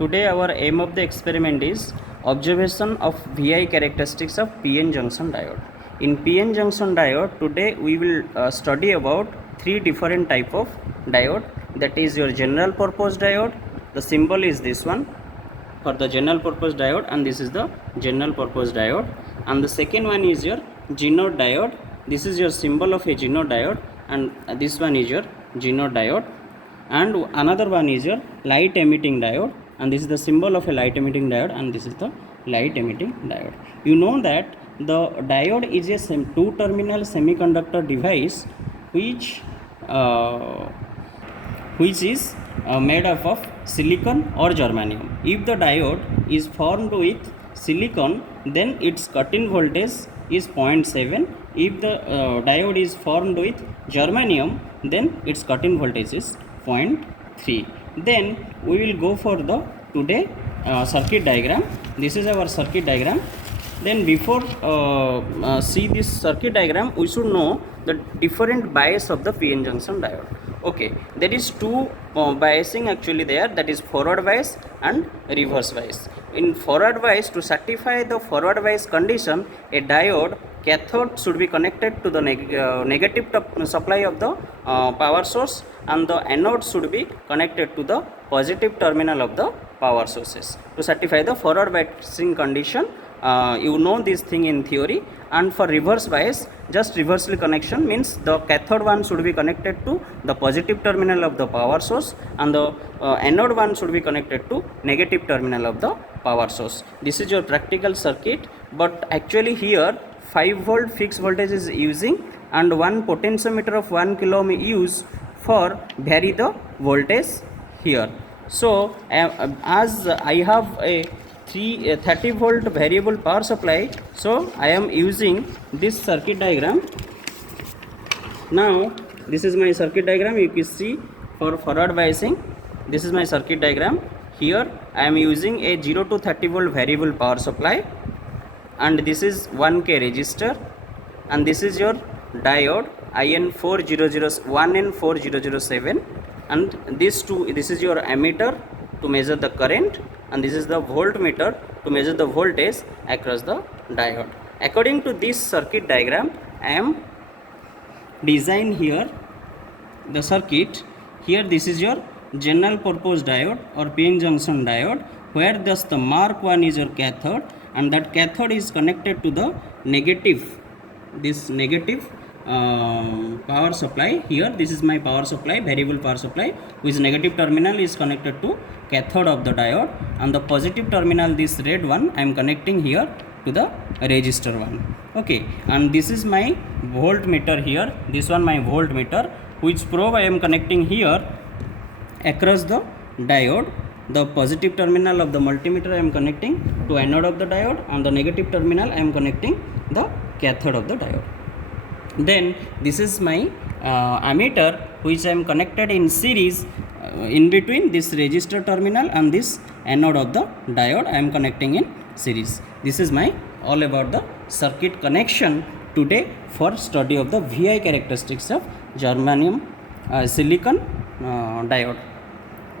Today our aim of the experiment is observation of VI characteristics of PN junction diode. In PN junction diode, today we will study about three different type of diode. That is your general purpose diode. The symbol is this one for the general purpose diode, and this is the general purpose diode. And the second one is your Genode diode. This is your symbol of a Genode diode, and this one is your Genode diode. And another one is your light emitting diode, and this is the symbol of a light emitting diode, and this is the light emitting diode. You know that the diode is a two terminal semiconductor device which is made up of silicon or germanium. If the diode is formed with silicon, then its cut-in voltage is 0.7. If the diode is formed with germanium, then its cut-in voltage is 0.3. Then we will go for the today circuit diagram. This is our circuit diagram. Then before see this circuit diagram, we should know the different bias of the PN junction diode. Okay, there is two biasing actually there, that is forward bias and reverse bias. In forward bias, to satisfy the forward bias condition, a diode cathode should be connected to the negative supply of the power source, and the anode should be connected to the positive terminal of the power sources to satisfy the forward biasing condition. You know this thing in theory. And for reverse bias, just reversely connection means the cathode one should be connected to the positive terminal of the power source, and the anode one should be connected to negative terminal of the power source. This is your practical circuit, but actually here 5 volt fixed voltage is using, and one potentiometer of 1 kilo ohm use for vary the voltage here. So as I have a 30 volt variable power supply, so I am using this circuit diagram. Now this is my circuit diagram. You can see for forward biasing, this is my circuit diagram. Here I am using a 0 to 30 volt variable power supply, and this is 1K resistor, and this is your diode IN4001N4007, and this is your ammeter to measure the current, and this is the voltmeter to measure the voltage across the diode. According to this circuit diagram, I am design here the circuit. Here this is your general purpose diode or PN junction diode, where thus the mark 1 is your cathode, and that cathode is connected to the negative, this negative power supply. Here this is my power supply, variable power supply, which negative terminal is connected to cathode of the diode, and the positive terminal, this red one, I am connecting here to the resistor one. Okay, and this is my voltmeter here, this one my voltmeter, which probe I am connecting here across the diode. The positive terminal of the multimeter I am connecting to anode of the diode, and the negative terminal I am connecting the cathode of the diode. Then this is my ammeter, which I am connected in series in between this resistor terminal and this anode of the diode I am connecting in series. This is my all about the circuit connection today for study of the VI characteristics of germanium silicon diode.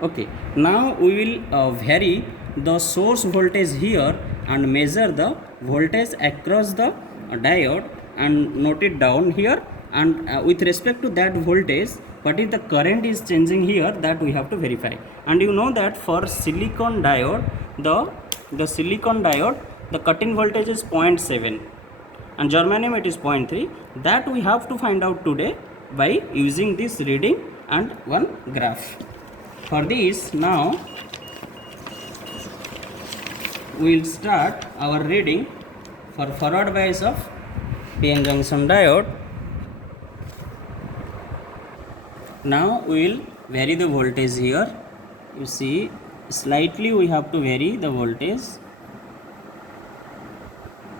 Okay, now we will vary the source voltage here and measure the voltage across the diode and note it down here, and with respect to that voltage, what is the current is changing here, that we have to verify. And you know that for silicon diode, the silicon diode, the cut-in voltage is 0.7, and germanium it is 0.3. That we have to find out today by using this reading and one graph. For this, now we will start our reading for forward bias of PN junction diode. Now we will vary the voltage here. You see, slightly we have to vary the voltage.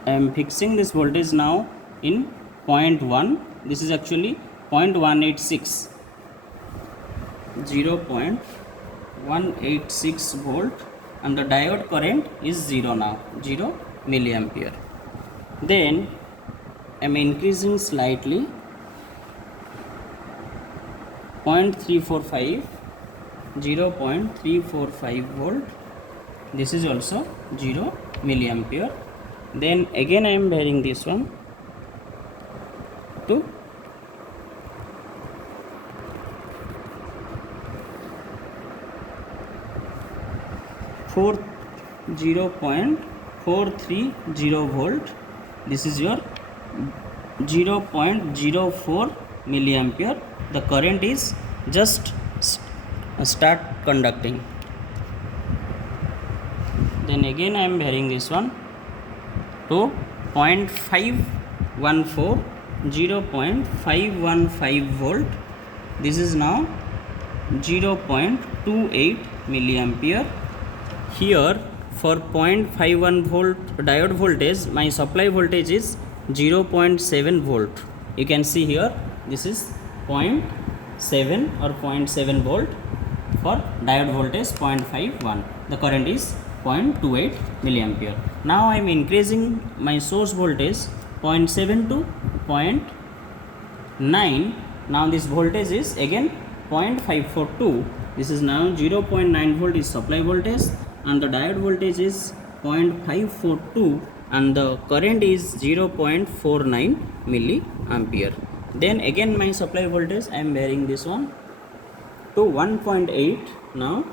I am fixing this voltage now in 0.1. This is actually 0.186, 0.186 volt, and the diode current is 0 now, 0 milliampere. Then I am increasing slightly, 0.345 volt, this is also 0 milliampere. Then again I am bearing this one to 0.430 volt. This is your 0.04 milliampere. The current is just start conducting. Then again I am bearing this one to 0.514, 0.515 volt. This is now 0.28 milliampere. Here for 0.51 volt diode voltage, my supply voltage is 0.7 volt. You can see here this is 0.7 or 0.7 volt. For diode voltage 0.51, the current is 0.28 milliampere. Now I am increasing my source voltage 0.7 to 0.9. Now this voltage is again 0.542. This is now 0.9 volt is supply voltage, and the diode voltage is 0.542, and the current is 0.49 milliampere. Then again my supply voltage I am bearing this one to 1.8, now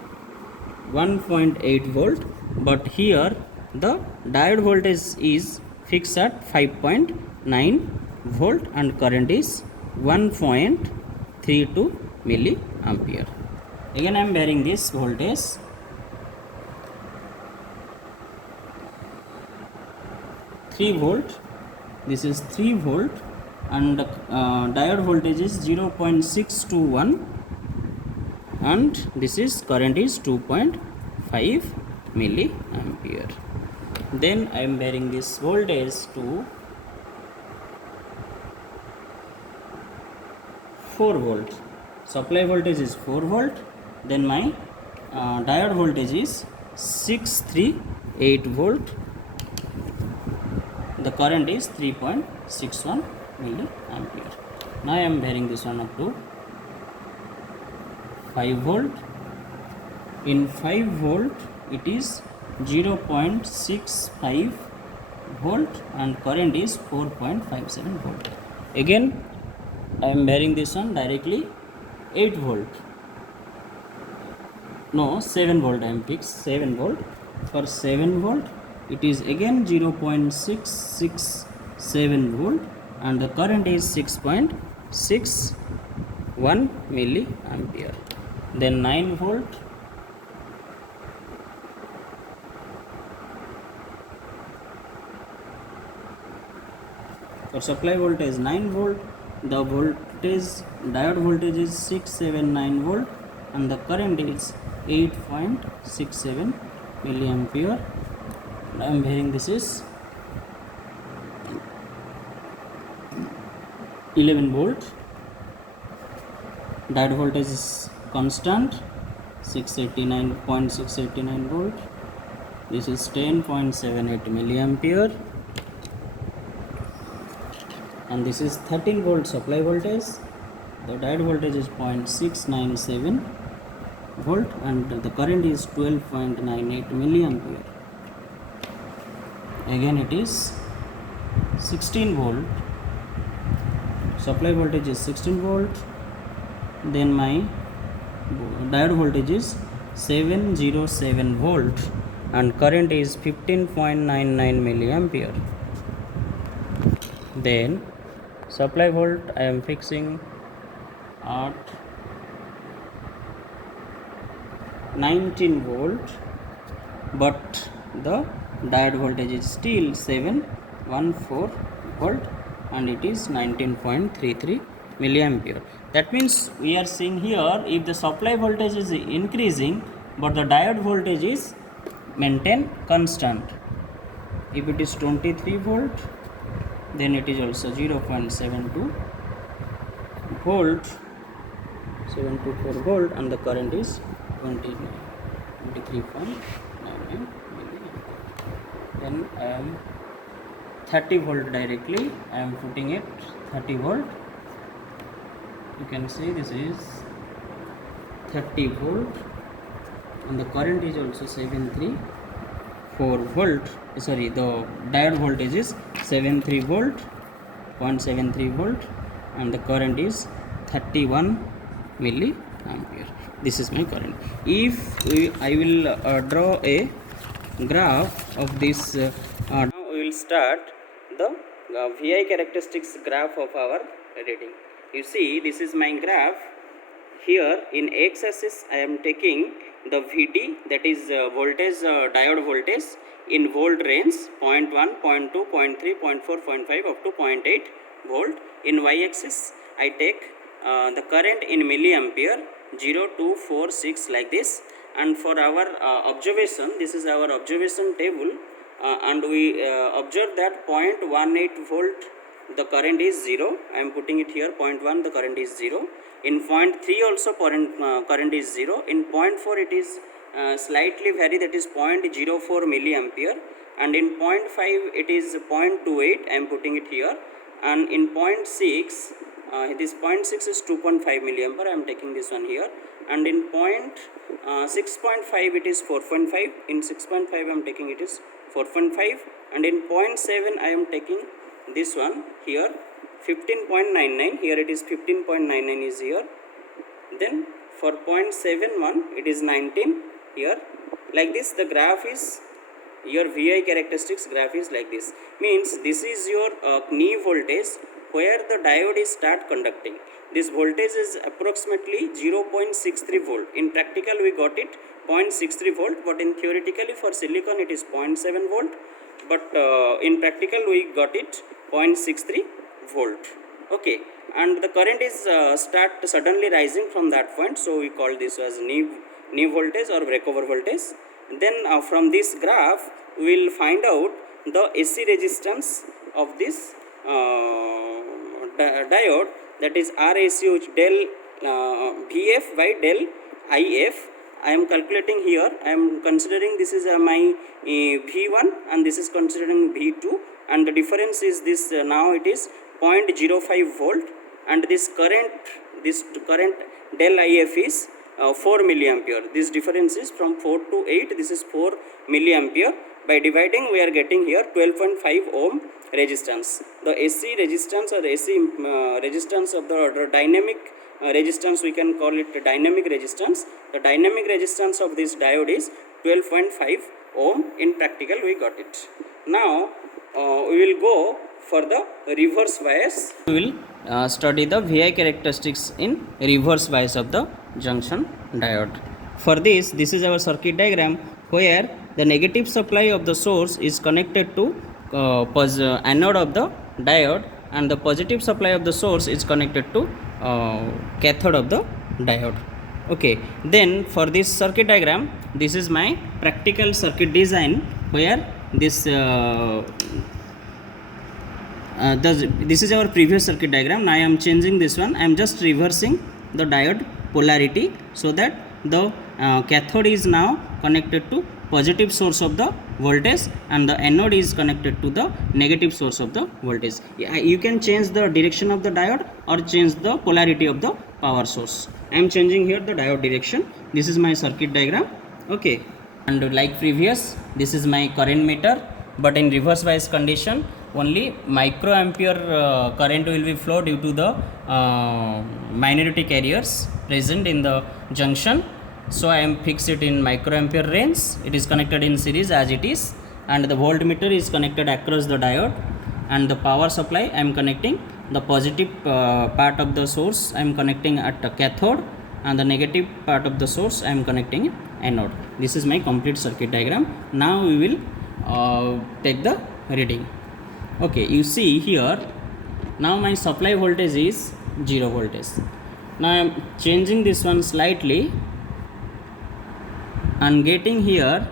1.8 volt, but here the diode voltage is fixed at 5.9 volt and current is 1.32 milliampere. Again I am bearing this voltage 3 volt. This is 3 volt, and diode voltage is 0.621, and this is current is 2.5 milliampere. Then I am bearing this voltage to 4 volt. Supply voltage is 4 volt. Then my diode voltage is 638 volt. The current is 3.61 milliampere. Now I am bearing this one up to 5 volt. In 5 volt it is 0.65 volt and current is 4.57 volt. Again I am bearing this one directly 8 volt. No, 7 volt I am fixed, 7 volt. For 7 volt it is again 0.667 volt and the current is 6.61 milliampere. Then 9 volt, for supply voltage 9 volt, the voltage diode voltage is 679 volt and the current is 8.67 milliampere. I am bearing this is 11 volt. Diode voltage is constant 689 volt. This is 10.78 milliampere, and this is 13 volt supply voltage. The diode voltage is 0.697 volt and the current is 12.98 milliampere. Again it is 16 volt. Supply voltage is 16 volt. Then my diode voltage is 707 volt and current is 15.99 milliampere. Then supply volt I am fixing at 19 volt, but the diode voltage is still 714 volt and it is 19.33 milliampere. That means we are seeing here, if the supply voltage is increasing but the diode voltage is maintained constant. If it is 23 volt, then it is also 0.72 volt, 724 volt, and the current is 23.99 milliampere. Then I am 30 volt directly. I am putting it 30 volt. You can see this is 30 volt, and the current is also 73 4 volt, sorry, the diode voltage is 73 volt, 0.73 volt, and the current is 31 milliampere. This is my current. If I will draw a graph of this, now we will start the VI characteristics graph of our reading. You see, this is my graph. Here in x-axis I am taking the VD, that is voltage, diode voltage in volt range, 0.1, 0.2, 0.3, 0.4, 0.5 up to 0.8 volt. In y-axis I take the current in milliampere, 0, 2, 4, 6 like this. And for our observation, this is our observation table, and we observe that 0.18 volt the current is 0. I am putting it here, 0.1 the current is 0. In 0.3 also current is 0. In 0.4 it is slightly vary, that is 0.04 milliampere, and in 0.5 it is 0.28. I am putting it here, and in 0.6 this 0.6 is 2.5 milliampere. I am taking this one here, and in 6.5 it is 4.5. In 6.5 I am taking it is 4.5, and in 0.7 I am taking this one here, 15.99. Here it is 15.99 is here. Then for 0.71 it is 19 here. Like this the graph is, your VI characteristics graph is like this. Means this is your knee voltage where the diode is start conducting. This voltage is approximately 0.63 volt. In practical we got it 0.63 volt, but in theoretically for silicon it is 0.7 volt, but in practical we got it 0.63 volt. Okay, and the current is start suddenly rising from that point, so we call this as knee voltage or breakover voltage. Then from this graph we will find out the AC resistance of this diode, that is RAC del VF by del IF. I am calculating here. I am considering this is my V1 and this is considering V2, and the difference is this, now it is 0.05 volt, and this current del IF is 4 milliampere. This difference is from 4 to 8. This is 4 milliampere. By dividing we are getting here 12.5 ohm resistance. The AC resistance or AC resistance of the dynamic resistance, we can call it dynamic resistance. The dynamic resistance of this diode is 12.5 ohm. In practical we got it. Now we will go for the reverse bias. We will study the VI characteristics in reverse bias of the junction diode. For this is our circuit diagram where the negative supply of the source is connected to anode of the diode, and the positive supply of the source is connected to cathode of the diode. Okay, then for this circuit diagram, this is my practical circuit design where this this is our previous circuit diagram. Now I am changing this one. I am just reversing the diode polarity so that the cathode is now connected to positive source of the voltage and the anode is connected to the negative source of the voltage. You can change the direction of the diode or change the polarity of the power source. I am changing here the diode direction. This is my circuit diagram. Okay, and like previous, this is my current meter, but in reverse bias condition only microampere current will be flow due to the minority carriers present in the junction. So I am fixed it in microampere range. It is connected in series as it is, and the voltmeter is connected across the diode, and the power supply I am connecting the positive part of the source I am connecting at the cathode, and the negative part of the source I am connecting anode. This is my complete circuit diagram. Now we will take the reading. Okay, you see here, now my supply voltage is 0 voltage. Now I am changing this one slightly and getting here,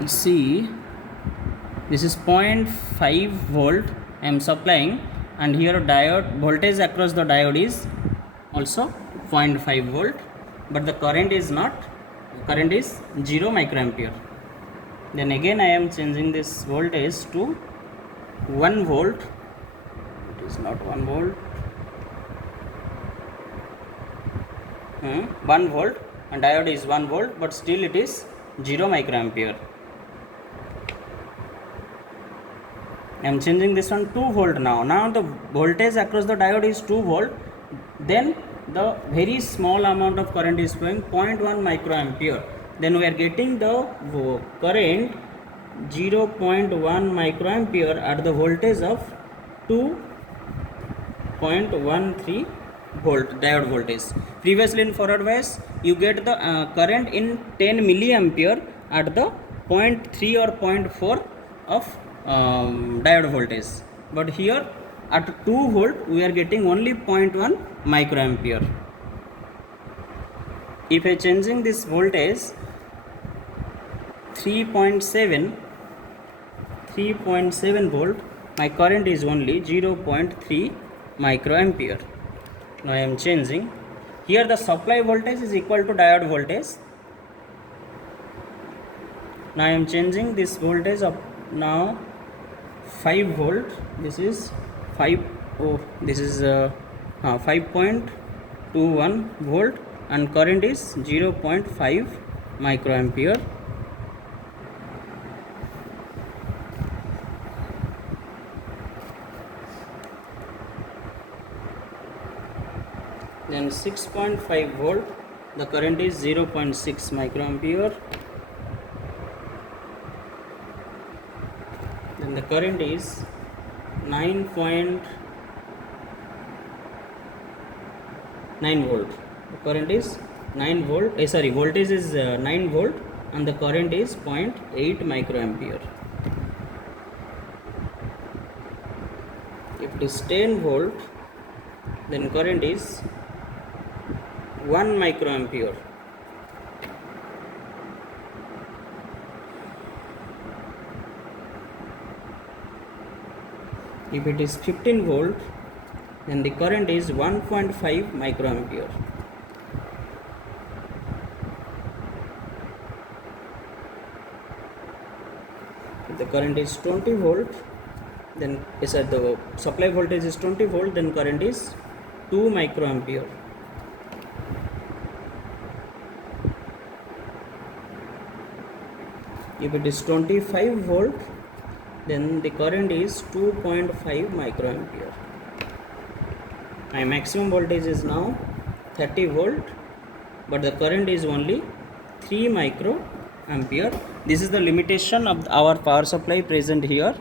you see this is 0.5 volt I am supplying, and here diode voltage across the diode is also 0.5 volt, but the current is not, current is 0 microampere. Then again I am changing this voltage to 1 volt. It is not 1 volt, 1 volt, and diode is 1 volt, but still it is 0 microampere. I am changing this one 2 volt now. Now the voltage across the diode is 2 volt. Then the very small amount of current is flowing 0.1 microampere. Then we are getting the current 0.1 microampere at the voltage of 2.13 volt diode voltage. Previously in forward bias you get the current in 10 milliampere at the 0.3 or 0.4 of diode voltage, but here at 2 volt we are getting only 0.1 microampere. If I changing this voltage 3.7 volt, my current is only 0.3 microampere. Now I am changing here, the supply voltage is equal to diode voltage. Now I am changing this voltage of now 5 volt. This is 5.21 volt and current is 0.5 microampere. Then 6.5 volt, the current is 0.6 microampere. Then the current is 9.9 volt. The current is 9 volt. Voltage is 9 volt and the current is 0.8 microampere. If it is 10 volt, then current is 1 microampere. If it is 15 volt, then the current is 1.5 microampere. If the current is 20 volt, then the supply voltage is 20 volt, then current is 2 microampere. If it is 25 volt, then the current is 2.5 microampere. My maximum voltage is now 30 volt, but the current is only 3 microampere. This is the limitation of our power supply present here,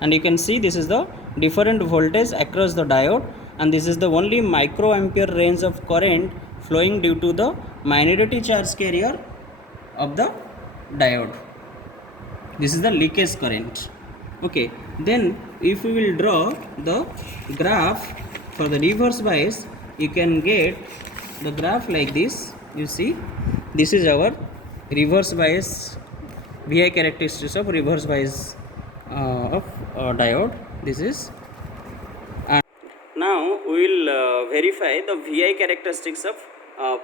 and you can see this is the different voltage across the diode, and this is the only microampere range of current flowing due to the minority charge carrier of the diode. This is the leakage current. Okay, then if we will draw the graph for the reverse bias, you can get the graph like this. You see, this is our reverse bias, VI characteristics of reverse bias of diode. This is, and now we will verify the VI characteristics of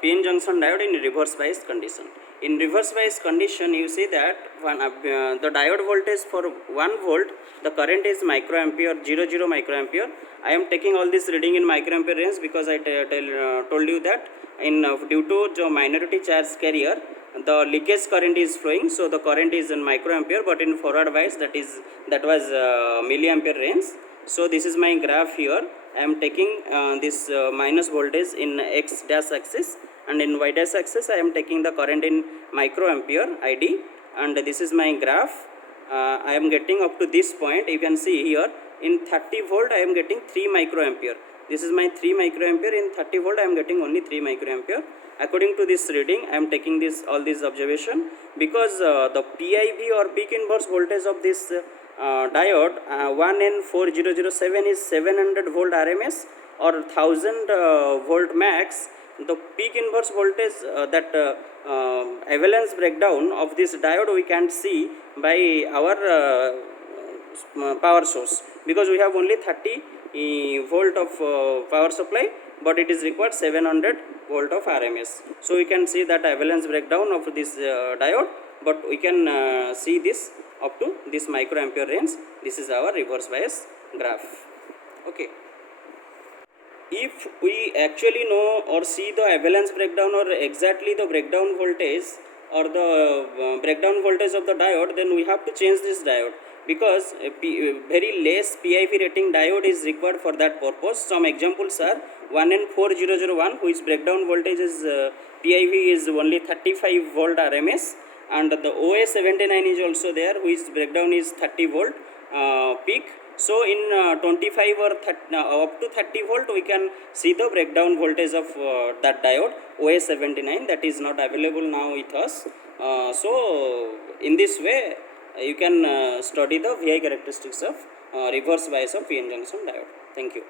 PN junction diode in reverse bias condition. In reverse bias condition, you see that the diode voltage for 1 volt, the current is microampere, 0 microampere. I am taking all this reading in microampere range because I told you that in due to the minority charge carrier, the leakage current is flowing, so the current is in microampere, but in forward bias that was milliampere range. So this is my graph here. I am taking this minus voltage in x dash axis, and in y dash axis I am taking the current in microampere ID, and this is my graph. I am getting up to this point. You can see here in 30 volt I am getting 3 microampere. This is my 3 microampere. In 30 volt I am getting only 3 microampere. According to this reading, I am taking all this observation because the PIV or peak inverse voltage of this diode 1N4007 is 700 volt RMS or 1000 volt max. The peak inverse voltage that avalanche breakdown of this diode we can't see by our power source because we have only 30 volt of power supply, but it is required 700 volt of RMS. So we can see that avalanche breakdown of this diode, but we can see this up to this microampere range. This is our reverse bias graph. Okay. if we actually know or see the avalanche breakdown or exactly the breakdown voltage or the breakdown voltage of the diode, then we have to change this diode, because very less PIV rating diode is required for that purpose. Some examples are 1N4001, which breakdown voltage is PIV is only 35 volt RMS, and the OA79 is also there, which breakdown is 30 volt peak. So in 25 or 30, up to 30 volt, we can see the breakdown voltage of that diode OA79, that is not available now with us. So in this way you can study the VI characteristics of reverse bias of PN junction diode. Thank you.